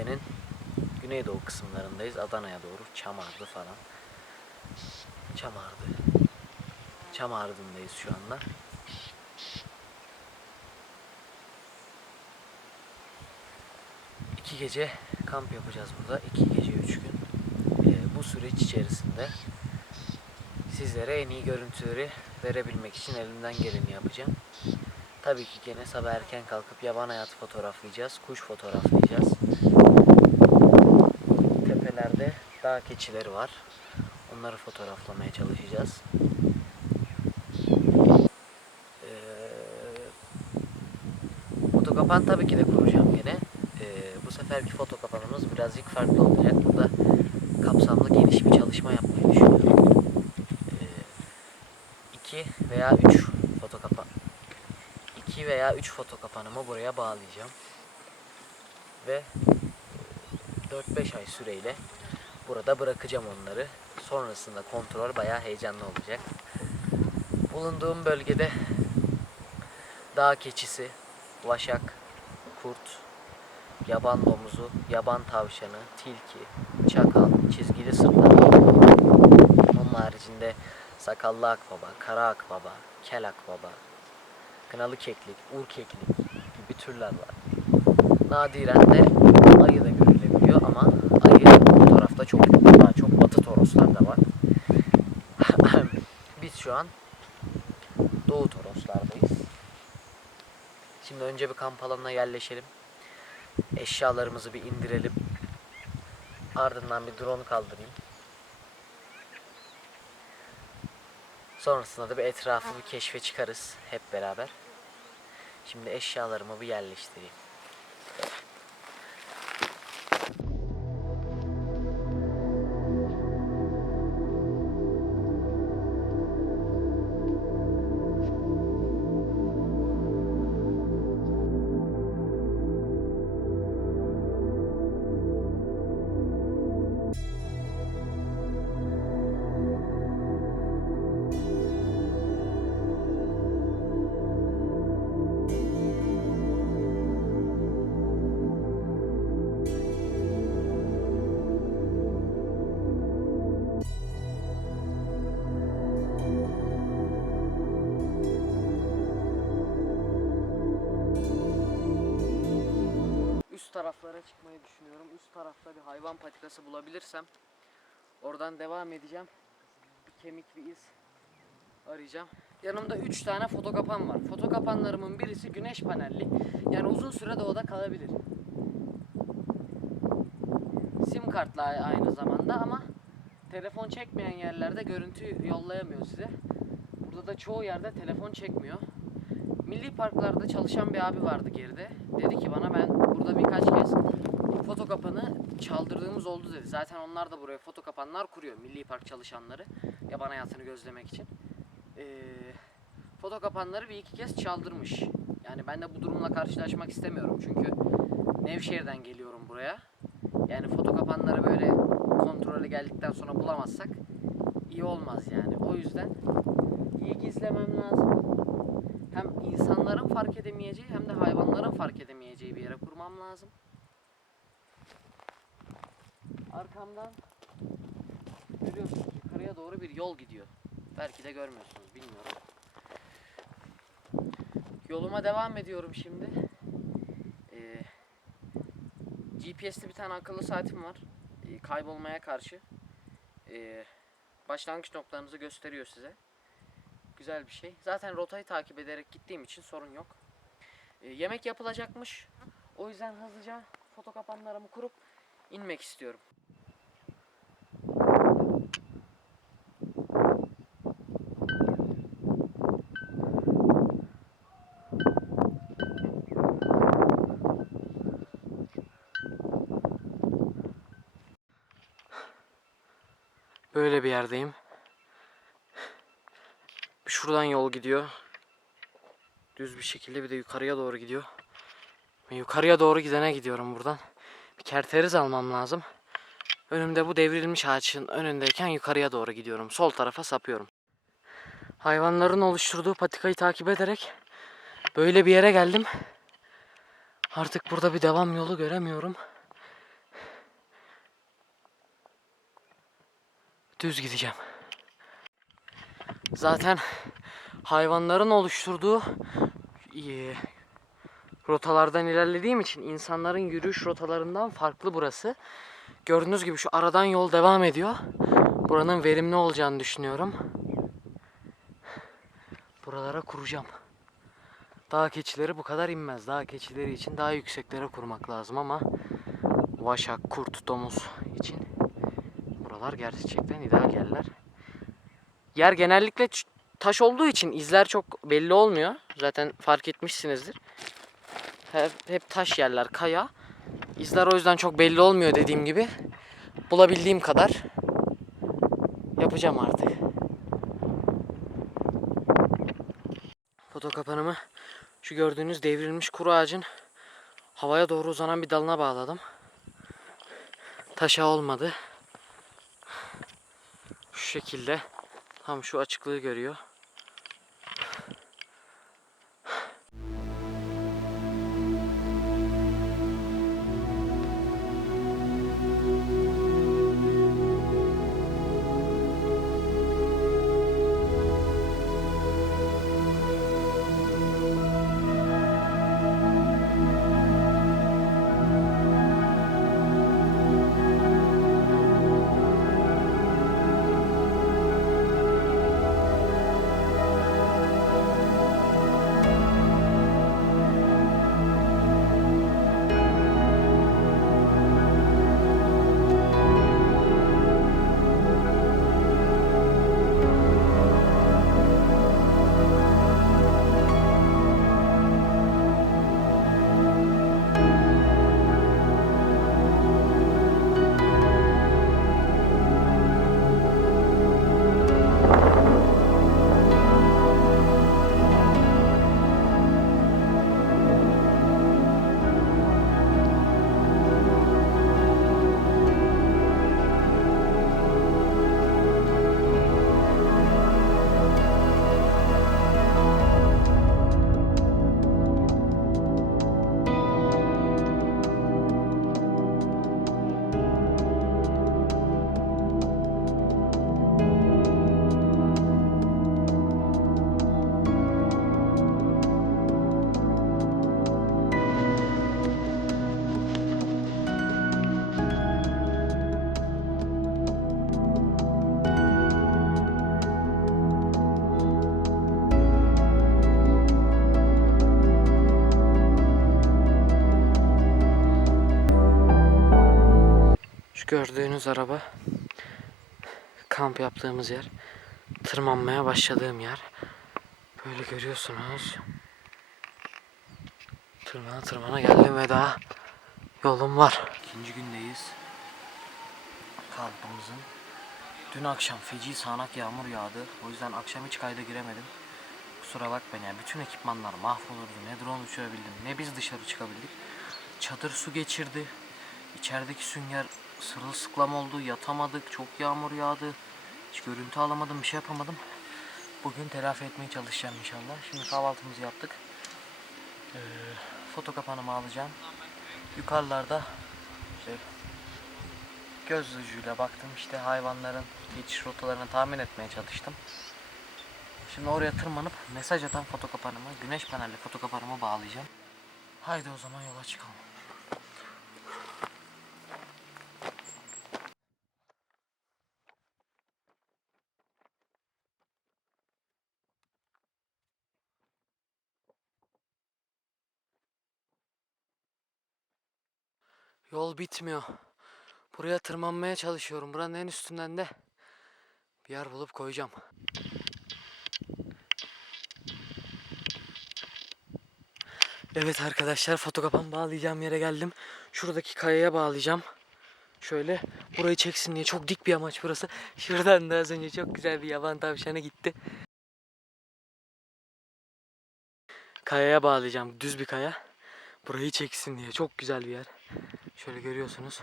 Niğde'nin güneydoğu kısımlarındayız. Adana'ya doğru Çamardı falan. Çamardı. Çamardın'dayız şu anda. İki gece kamp yapacağız burada. İki gece üç gün. Ee, bu süreç içerisinde sizlere en iyi görüntüleri verebilmek için elimden geleni yapacağım. Tabii ki gene sabah erken kalkıp yaban hayatı fotoğraflayacağız, kuş fotoğraflayacağız. Dağ keçileri var. Onları fotoğraflamaya çalışacağız. Ee, foto kapan tabii ki de kuracağım gene. Ee, bu seferki foto kapanımız birazcık farklı olacak. Burada kapsamlı geniş bir çalışma yapmayı düşünüyorum. Ee, iki veya üç foto kapan 2 veya 3 foto kapanımı buraya bağlayacağım. Ve 4-5 ay süreyle burada bırakacağım onları. Sonrasında kontrol bayağı heyecanlı olacak. Bulunduğum bölgede dağ keçisi, vaşak, kurt, yaban domuzu, yaban tavşanı, tilki, çakal, çizgili sırtlan. Onun haricinde sakallı akbaba, kara akbaba, kel akbaba, kınalı keklik, uğur keklik gibi türler var. Nadiren de ayı da görülebiliyor ama ayı bu tarafta çok daha çok batı toroslarda var. Biz şu an doğu toroslardayız. Şimdi önce bir kamp alanına yerleşelim. Eşyalarımızı bir indirelim. Ardından bir drone kaldırayım. Sonrasında da bir etrafı bir keşfe çıkarız hep beraber. Şimdi eşyalarımı bir yerleştireyim. Taraflara çıkmayı düşünüyorum. Üst tarafta bir hayvan patikası bulabilirsem oradan devam edeceğim. Bir kemik bir iz arayacağım. Yanımda 3 tane foto kapan var. Foto kapanlarımın birisi güneş panelli. Yani uzun süre doğada kalabilir. Sim kartla aynı zamanda ama telefon çekmeyen yerlerde görüntü yollayamıyor size. Burada da çoğu yerde telefon çekmiyor. Milli parklarda çalışan bir abi vardı geride. Dedi ki bana ben burada birkaç kez foto kapanı çaldırdığımız oldu dedi. Zaten onlar da buraya foto kapanlar kuruyor. Milli park çalışanları yaban hayatını gözlemek için. Ee, foto kapanları bir iki kez çaldırmış. Yani ben de bu durumla karşılaşmak istemiyorum. Çünkü Nevşehir'den geliyorum buraya. Yani foto kapanları böyle kontrole geldikten sonra bulamazsak iyi olmaz yani. O yüzden iyi gizlemem lazım fark edemeyeceği hem de hayvanların fark edemeyeceği bir yere kurmam lazım. Arkamdan görüyorsunuz yukarıya doğru bir yol gidiyor. Belki de görmüyorsunuz bilmiyorum. Yoluma devam ediyorum şimdi. Ee, GPS'te bir tane akıllı saatim var. Ee, kaybolmaya karşı. Ee, başlangıç noktanızı gösteriyor size güzel bir şey. Zaten rotayı takip ederek gittiğim için sorun yok. Ee, yemek yapılacakmış. O yüzden hızlıca foto kapanlarımı kurup inmek istiyorum. Böyle bir yerdeyim şuradan yol gidiyor. Düz bir şekilde bir de yukarıya doğru gidiyor. Ben yukarıya doğru gidene gidiyorum buradan. Bir kerteriz almam lazım. Önümde bu devrilmiş ağaçın önündeyken yukarıya doğru gidiyorum. Sol tarafa sapıyorum. Hayvanların oluşturduğu patikayı takip ederek böyle bir yere geldim. Artık burada bir devam yolu göremiyorum. Düz gideceğim. Zaten hayvanların oluşturduğu eee, rotalardan ilerlediğim için insanların yürüyüş rotalarından farklı burası. Gördüğünüz gibi şu aradan yol devam ediyor. Buranın verimli olacağını düşünüyorum. Buralara kuracağım. Dağ keçileri bu kadar inmez. Dağ keçileri için daha yükseklere kurmak lazım ama vaşak, kurt, domuz için buralar gerçekten ideal yerler. Yer genellikle taş olduğu için izler çok belli olmuyor. Zaten fark etmişsinizdir. Hep, hep taş yerler, kaya. İzler o yüzden çok belli olmuyor dediğim gibi. Bulabildiğim kadar yapacağım artık. Foto kapanımı şu gördüğünüz devrilmiş kuru ağacın havaya doğru uzanan bir dalına bağladım. Taşa olmadı. Şu şekilde tam şu açıklığı görüyor. Gördüğünüz araba kamp yaptığımız yer. Tırmanmaya başladığım yer. Böyle görüyorsunuz. Tırmana tırmana geldim ve daha yolum var. İkinci gündeyiz. Kampımızın. Dün akşam feci sağanak yağmur yağdı. O yüzden akşam hiç kayda giremedim. Kusura bakmayın ya. Bütün ekipmanlar mahvolurdu. Ne drone uçurabildim ne biz dışarı çıkabildik. Çadır su geçirdi. İçerideki sünger sırılsıklam oldu. Yatamadık. Çok yağmur yağdı. Hiç görüntü alamadım. Bir şey yapamadım. Bugün telafi etmeye çalışacağım inşallah. Şimdi kahvaltımızı yaptık. Ee, foto kapanımı alacağım. Yukarılarda işte göz ucuyla baktım işte hayvanların geçiş rotalarını tahmin etmeye çalıştım. Şimdi oraya tırmanıp mesaj atan foto kapanımı, güneş panelli foto kapanımı bağlayacağım. Haydi o zaman yola çıkalım. Yol bitmiyor. Buraya tırmanmaya çalışıyorum. Buranın en üstünden de bir yer bulup koyacağım. Evet arkadaşlar fotokapan bağlayacağım yere geldim. Şuradaki kayaya bağlayacağım. Şöyle burayı çeksin diye çok dik bir amaç burası. Şuradan da az önce çok güzel bir yaban tavşanı gitti. Kayaya bağlayacağım. Düz bir kaya. Burayı çeksin diye. Çok güzel bir yer. Şöyle görüyorsunuz.